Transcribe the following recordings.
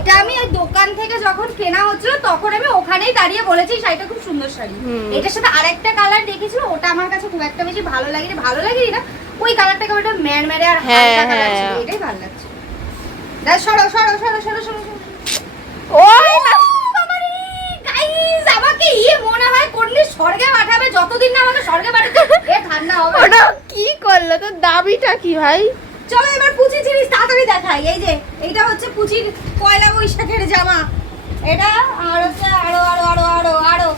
এটা আমি ওই দোকান থেকে যখন কেনা হচ্ছিল তখন আমি ওখানেই দাঁড়িয়ে বলেছি শাড়িটা খুব সুন্দর শাড়ি। এটার সাথে আরেকটা কালার দেখেছিল, ওটা আমার কাছে খুব একটা বেশি ভালো লাগেনি, না ওই কালারটাকে ওটা ম্যারম্যারে আর হালকা কালার ছিল, এটাই ভালো লাগছে। দাও সরো সরো সরো সরো সরো। ওই বাবারে গাইস, আমাকে মনে হয় করলে স্বর্গে পাঠাবে, যতদিন না আমাকে স্বর্গে পাঠাবে এ ঠান্ডা হবে। ওটা কি করলো, তোর দাবিটা কি ভাই? চলো এবার পুচি জিনিস তাড়াতাড়ি দেখাই। এই যে এইটা হচ্ছে পুচির পয়লা বৈশাখের জামা, এটা আর হচ্ছে আরো আরো আরো আরো আরো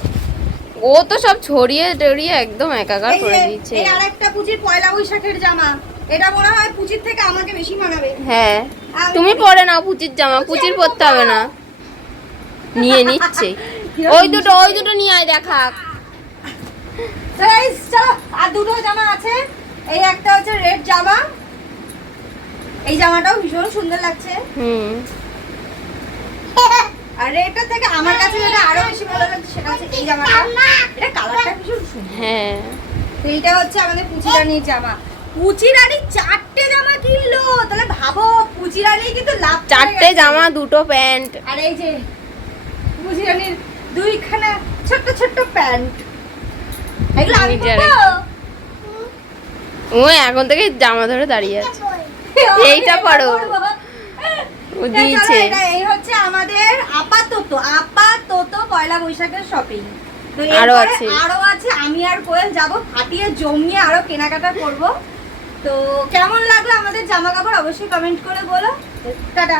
ও তো সব ছড়িয়ে টড়িয়ে একদম একাকার করে দিচ্ছে। এই আরেকটা পুচির পয়লা বৈশাখের জামা, এটা মনে হয় পুচির থেকে আমাকে বেশি মানাবে। হ্যাঁ তুমি পরে নাও পুচির জামা, পুচির পরতে হবে না, নিয়ে নিচ্ছে। ওই দুটো নিয়ে আয় দেখাক। চলো আর দুটো জামা আছে, এই একটা হচ্ছে রেড জামা, এই জামাটাও ভীষণ সুন্দর লাগছে। আর রেডটা থেকে আমার কাছে যেটা আরো বেশি ভালো লাগছে সেটা হচ্ছে এই জামাটা, এটা কালারটা ভীষণ সুন্দর। হ্যাঁ এইটা হচ্ছে আমাদের পুচি রানীর জামা। পুচি রানী 4টে জামা কিনলো, তাহলে ভাবো পুচি রানী কিন্তু লাভ। 4টে জামা 2টো প্যান্ট, আর এই যে পুচি রানীর 2খানা ছোট ছোট প্যান্ট, এগুলো আমি পরবো। ও এখন থেকে জামা ধরে দাঁড়িয়ে আছে, এইটা পরো ও দিয়েছে। এই হচ্ছে আমাদের আপাতত পয়লা বৈশাখের শপিং। তো আরো আছে আমি আর কোয়েল যাব ফাটিয়ে জমিয়ে আরো কেনাকাটা করব। তো কেমন লাগলো আমাদের জামা কাপড় অবশ্যই কমেন্ট করে বলো। টাটা।